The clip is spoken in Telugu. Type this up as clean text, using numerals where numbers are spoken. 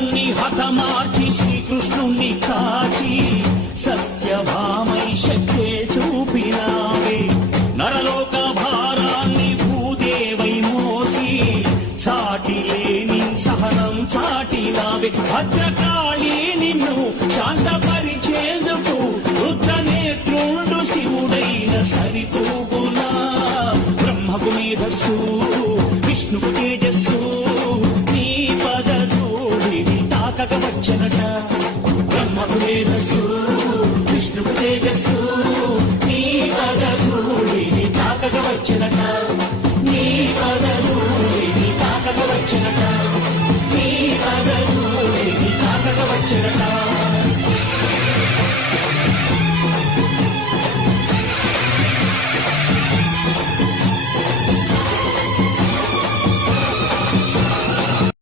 రావణుణ్ణి హతమార్చి శ్రీకృష్ణుణ్ణి కాచి సత్యభామై శక్తే చూపినావే నరలోక భారాన్ని భూదేవై మోసి చాటిలేని సహనం చాటినావే భద్రకాళి నిన్ను శాంతపరిచేందుకు రుద్రనేత్రుండు శివుడైన సరితూగునా బ్రహ్మకు మేధస్సు విష్ణుకు తేజస్సు నీ పదధూళిని తాకక వచ్చనట బ్రహ్మకు మేధస్సు